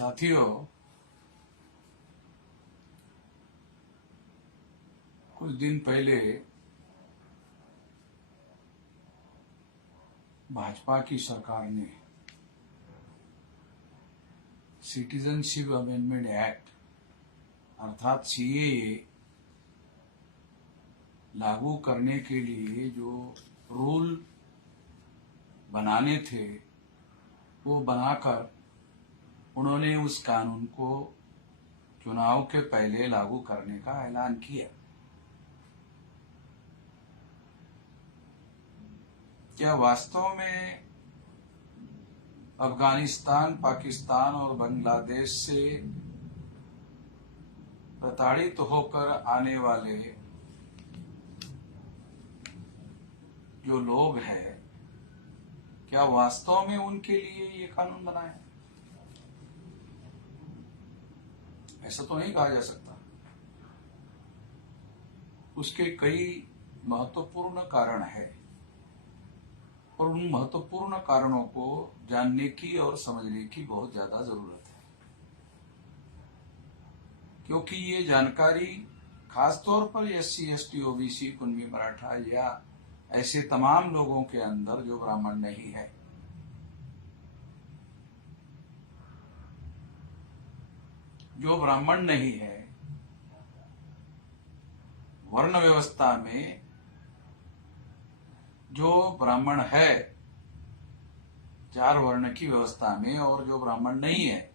साथियों, कुछ दिन पहले भाजपा की सरकार ने सिटीजनशिप अमेंडमेंट एक्ट अर्थात सीएए लागू करने के लिए जो रूल बनाने थे वो बनाकर उन्होंने उस कानून को चुनाव के पहले लागू करने का ऐलान किया। क्या वास्तव में अफगानिस्तान, पाकिस्तान और बांग्लादेश से प्रताड़ित होकर आने वाले जो लोग हैं, क्या वास्तव में उनके लिए ये कानून बना है? ऐसा तो नहीं कहा जा सकता। उसके कई महत्वपूर्ण कारण है और उन महत्वपूर्ण कारणों को जानने की और समझने की बहुत ज्यादा जरूरत है, क्योंकि ये जानकारी खासतौर पर SC, ST, OBC, Kunbi, Maratha या ऐसे तमाम लोगों के अंदर जो ब्राह्मण नहीं है, जो ब्राह्मण नहीं है, वर्ण व्यवस्था में जो ब्राह्मण है, 4 वर्ण की व्यवस्था में, और जो ब्राह्मण नहीं है,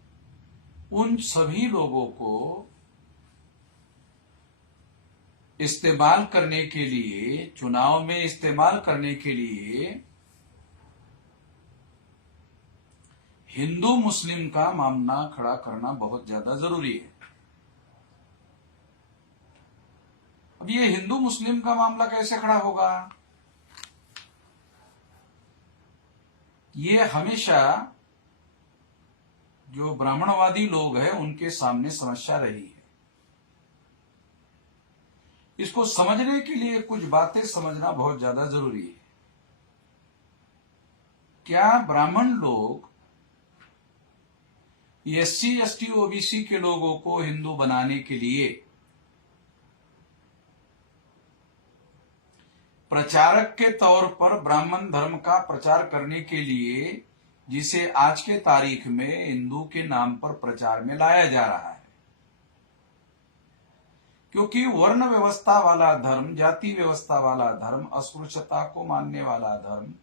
उन सभी लोगों को इस्तेमाल करने के लिए, चुनाव में इस्तेमाल करने के लिए हिंदू मुस्लिम का मामला खड़ा करना बहुत ज्यादा जरूरी है। अब ये हिंदू मुस्लिम का मामला कैसे खड़ा होगा? ये हमेशा जो ब्राह्मणवादी लोग हैं उनके सामने समस्या रही है। इसको समझने के लिए कुछ बातें समझना बहुत ज्यादा जरूरी है। क्या ब्राह्मण लोग SC, ST, OBC के लोगों को हिंदू बनाने के लिए प्रचारक के तौर पर ब्राह्मण धर्म का प्रचार करने के लिए, जिसे आज के तारीख में हिंदू के नाम पर प्रचार में लाया जा रहा है, क्योंकि वर्ण व्यवस्था वाला धर्म, जाति व्यवस्था वाला धर्म, अस्पृश्यता को मानने वाला धर्म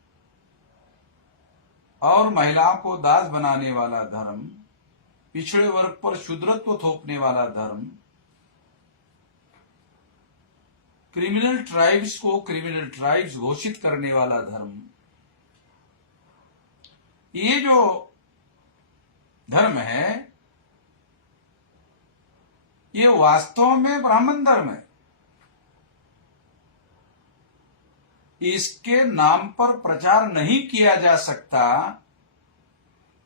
और महिलाओं को दास बनाने वाला धर्म, पिछड़े वर्ग पर शूद्रत्व थोपने वाला धर्म, क्रिमिनल ट्राइब्स को क्रिमिनल ट्राइब्स घोषित करने वाला धर्म, ये जो धर्म है ये वास्तव में ब्राह्मण धर्म है। इसके नाम पर प्रचार नहीं किया जा सकता,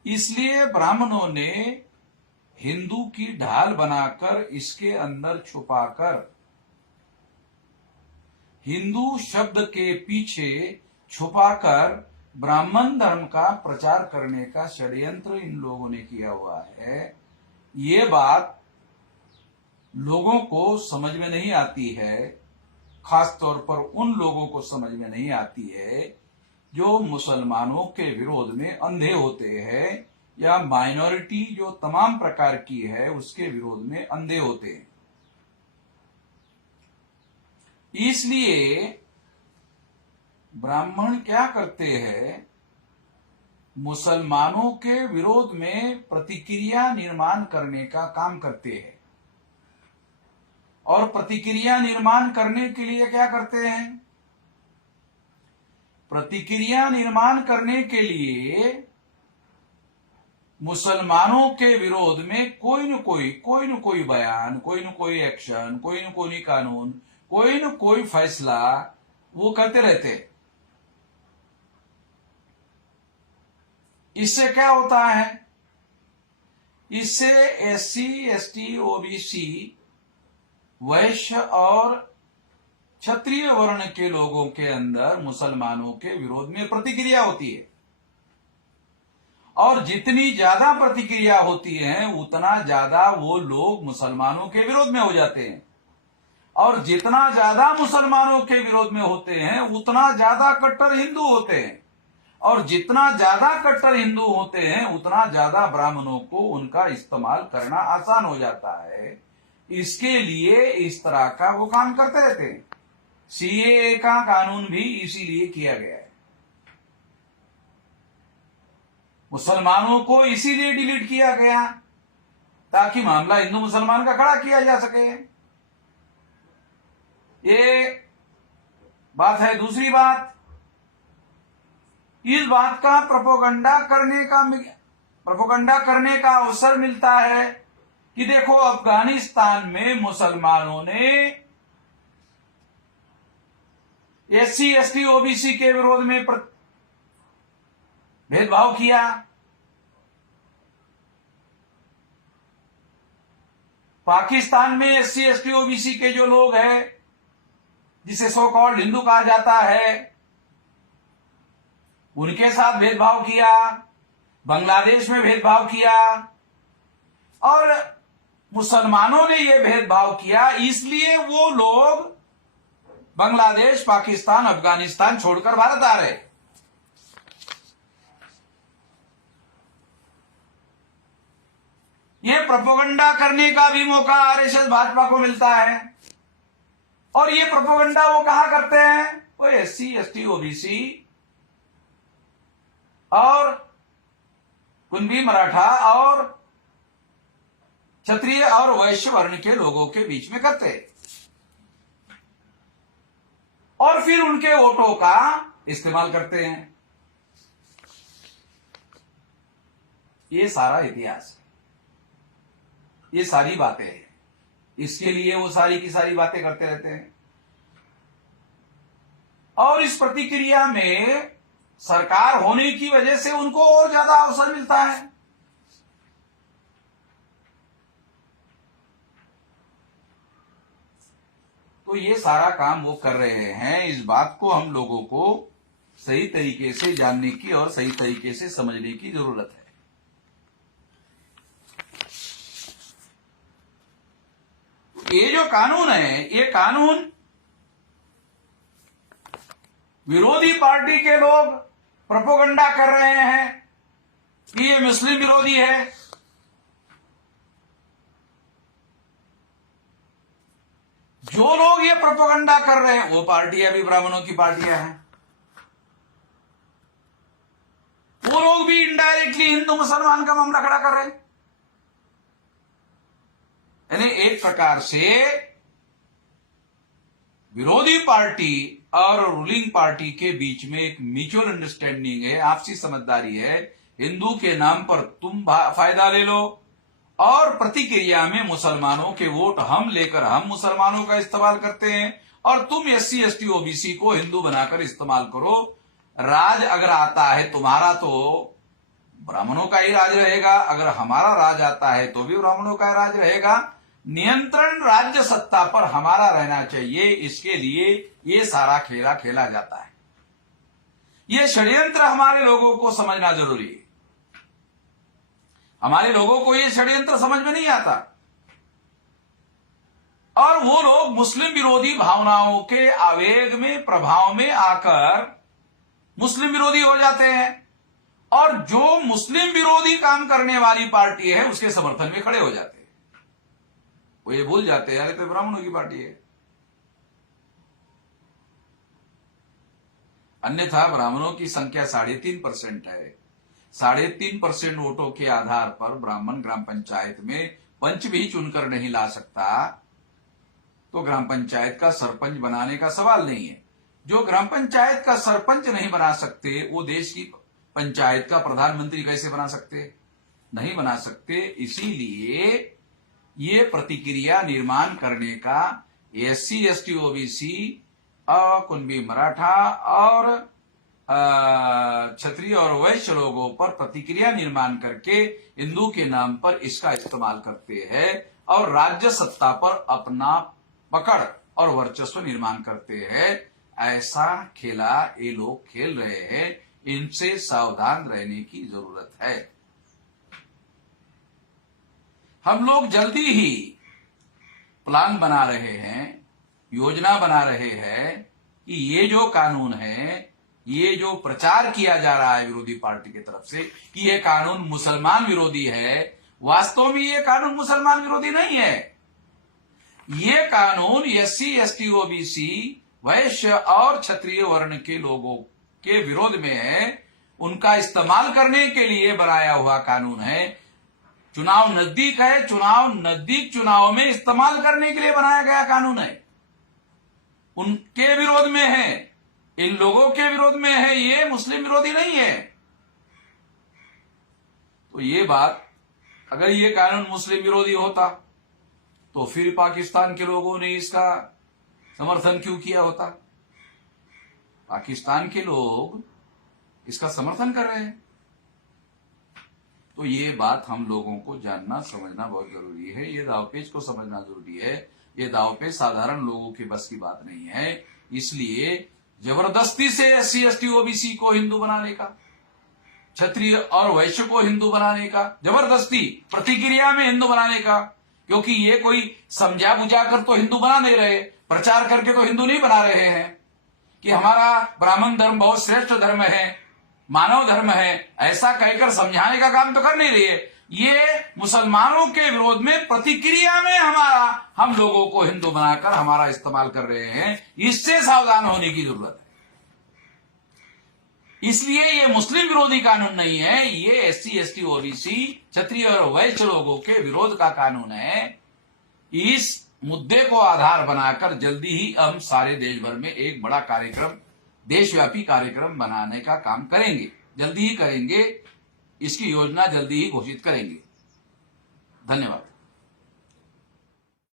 इसलिए ब्राह्मणों ने हिंदू की ढाल बनाकर इसके अंदर छुपाकर, हिंदू शब्द के पीछे छुपाकर ब्राह्मण धर्म का प्रचार करने का षड्यंत्र इन लोगों ने किया हुआ है। ये बात लोगों को समझ में नहीं आती है, खासतौर पर उन लोगों को समझ में नहीं आती है जो मुसलमानों के विरोध में अंधे होते हैं, या माइनॉरिटी जो तमाम प्रकार की है उसके विरोध में अंधे होते हैं। इसलिए ब्राह्मण क्या करते हैं, मुसलमानों के विरोध में प्रतिक्रिया निर्माण करने का काम करते हैं, और प्रतिक्रिया निर्माण करने के लिए क्या करते हैं? प्रतिक्रिया निर्माण करने के लिए मुसलमानों के विरोध में कोई न कोई बयान, कोई न कोई एक्शन, कोई न कोई कानून, कोई न कोई फैसला वो करते रहते। इससे क्या होता है? इससे SC, ST, OBC, वैश्य और क्षत्रिय वर्ण के लोगों के अंदर मुसलमानों के विरोध में प्रतिक्रिया होती है, और जितनी ज्यादा प्रतिक्रिया होती है उतना ज्यादा वो लोग मुसलमानों के विरोध में हो जाते हैं, और जितना ज्यादा मुसलमानों के विरोध में होते हैं उतना ज्यादा कट्टर हिंदू होते हैं, और जितना ज्यादा कट्टर हिंदू होते हैं उतना ज्यादा ब्राह्मणों को उनका इस्तेमाल करना आसान हो जाता है। इसके लिए इस तरह का वो काम करते रहते हैं। सीएए का कानून भी इसीलिए किया गया है, मुसलमानों को इसीलिए डिलीट किया गया ताकि मामला हिंदू मुसलमान का खड़ा किया जा सके। ये बात है। दूसरी बात, इस बात का प्रोपोगंडा करने का अवसर मिलता है कि देखो अफगानिस्तान में मुसलमानों ने एससी एसटी ओबीसी के विरोध में भेदभाव किया, पाकिस्तान में एससी एसटी ओबीसी के जो लोग हैं जिसे सो कॉल्ड हिंदू कहा जाता है उनके साथ भेदभाव किया, बांग्लादेश में भेदभाव किया, और मुसलमानों ने यह भेदभाव किया इसलिए वो लोग बांग्लादेश, पाकिस्तान, अफगानिस्तान छोड़कर भारत आ रहे। ये प्रोपोगंडा करने का भी मौका आरएसएस भाजपा को मिलता है, और ये प्रोपोगंडा वो कहां करते हैं? वो एससी एसटी ओबीसी और कुणबी मराठा और क्षत्रिय और वैश्य वर्ण के लोगों के बीच में करते, और फिर उनके वोटों का इस्तेमाल करते हैं। ये सारा इतिहास है, ये सारी बातें हैं, इसके लिए वो सारी की सारी बातें करते रहते हैं। और इस प्रतिक्रिया में सरकार होने की वजह से उनको और ज्यादा अवसर मिलता है। तो ये सारा काम वो कर रहे हैं। इस बात को हम लोगों को सही तरीके से जानने की और सही तरीके से समझने की जरूरत है। ये जो कानून है, ये कानून विरोधी पार्टी के लोग प्रोपोगंडा कर रहे हैं कि ये मुस्लिम विरोधी है। जो लोग ये प्रोपोगंडा कर रहे हैं वो पार्टियां भी ब्राह्मणों की पार्टियां हैं। वो लोग भी इनडायरेक्टली हिंदू मुसलमान का मामला खड़ा कर रहे हैं। यानी एक प्रकार से विरोधी पार्टी और रूलिंग पार्टी के बीच में एक म्यूचुअल अंडरस्टैंडिंग है, आपसी समझदारी है। हिंदू के नाम पर तुम फायदा ले लो और प्रतिक्रिया में मुसलमानों के वोट हम लेकर हम मुसलमानों का इस्तेमाल करते हैं, और तुम एससी एसटी ओबीसी को हिंदू बनाकर इस्तेमाल करो। राज अगर आता है तुम्हारा तो ब्राह्मणों का ही राज रहेगा, अगर हमारा राज आता है तो भी ब्राह्मणों का राज रहेगा। नियंत्रण राज्य सत्ता पर हमारा रहना चाहिए, इसके लिए ये सारा खेला खेला जाता है। ये षड्यंत्र हमारे लोगों को समझना जरूरी है। हमारे लोगों को ये षड्यंत्र समझ में नहीं आता, और वो लोग मुस्लिम विरोधी भावनाओं के आवेग में, प्रभाव में आकर मुस्लिम विरोधी हो जाते हैं, और जो मुस्लिम विरोधी काम करने वाली पार्टी है उसके समर्थन में खड़े हो जाते हैं। वो ये भूल जाते हैं यार ये तो ब्राह्मणों की पार्टी है। अन्यथा ब्राह्मणों की संख्या 3.5% है। 3.5% वोटों के आधार पर ब्राह्मण ग्राम पंचायत में पंच भी चुनकर नहीं ला सकता, तो ग्राम पंचायत का सरपंच बनाने का सवाल नहीं है। जो ग्राम पंचायत का सरपंच नहीं बना सकते वो देश की पंचायत का प्रधानमंत्री कैसे बना सकते? नहीं बना सकते। इसीलिए ये प्रतिक्रिया निर्माण करने का SC ST OBC Kunbi Maratha और क्षत्रिय और वैश्य लोगों पर प्रतिक्रिया निर्माण करके हिंदू के नाम पर इसका इस्तेमाल करते हैं, और राज्य सत्ता पर अपना पकड़ और वर्चस्व निर्माण करते हैं। ऐसा खेला ये लोग खेल रहे हैं, इनसे सावधान रहने की जरूरत है। हम लोग जल्दी ही प्लान बना रहे हैं, योजना बना रहे हैं कि ये जो कानून है, ये जो प्रचार किया जा रहा है विरोधी पार्टी की तरफ से कि ये कानून मुसलमान विरोधी है, वास्तव में ये कानून मुसलमान विरोधी नहीं है। ये कानून SC ST OBC वैश्य और क्षत्रिय वर्ण के लोगों के विरोध में है, उनका इस्तेमाल करने के लिए बनाया हुआ कानून है। चुनाव नजदीक है, चुनाव में इस्तेमाल करने के लिए बनाया गया कानून है, उनके विरोध में है, इन लोगों के विरोध में है, ये मुस्लिम विरोधी नहीं है। तो ये बात, अगर ये कानून मुस्लिम विरोधी होता तो फिर पाकिस्तान के लोगों ने इसका समर्थन क्यों किया होता? पाकिस्तान के लोग इसका समर्थन कर रहे हैं। तो ये बात हम लोगों को जानना समझना बहुत जरूरी है। ये दावपेच को समझना जरूरी है। ये दावपेच साधारण लोगों की बस की बात नहीं है। इसलिए जबरदस्ती से SC ST OBC को हिंदू बनाने का, क्षत्रिय और वैश्य को हिंदू बनाने का, जबरदस्ती प्रतिक्रिया में हिंदू बनाने का, क्योंकि ये कोई समझा बुझा कर तो हिंदू बना नहीं रहे, प्रचार करके तो हिंदू नहीं बना रहे हैं कि हमारा ब्राह्मण धर्म बहुत श्रेष्ठ धर्म है, मानव धर्म है, ऐसा कहकर समझाने का काम तो कर नहीं रही है। ये मुसलमानों के विरोध में प्रतिक्रिया में हम लोगों को हिंदू बनाकर हमारा इस्तेमाल कर रहे हैं। इससे सावधान होने की जरूरत है। इसलिए ये मुस्लिम विरोधी कानून नहीं है, ये SC ST OBC क्षत्रिय और वैश्य लोगों के विरोध का कानून है। इस मुद्दे को आधार बनाकर जल्दी ही हम सारे देश भर में एक बड़ा कार्यक्रम, देशव्यापी कार्यक्रम बनाने का काम करेंगे, जल्दी ही करेंगे। इसकी योजना जल्दी ही घोषित करेंगे। धन्यवाद।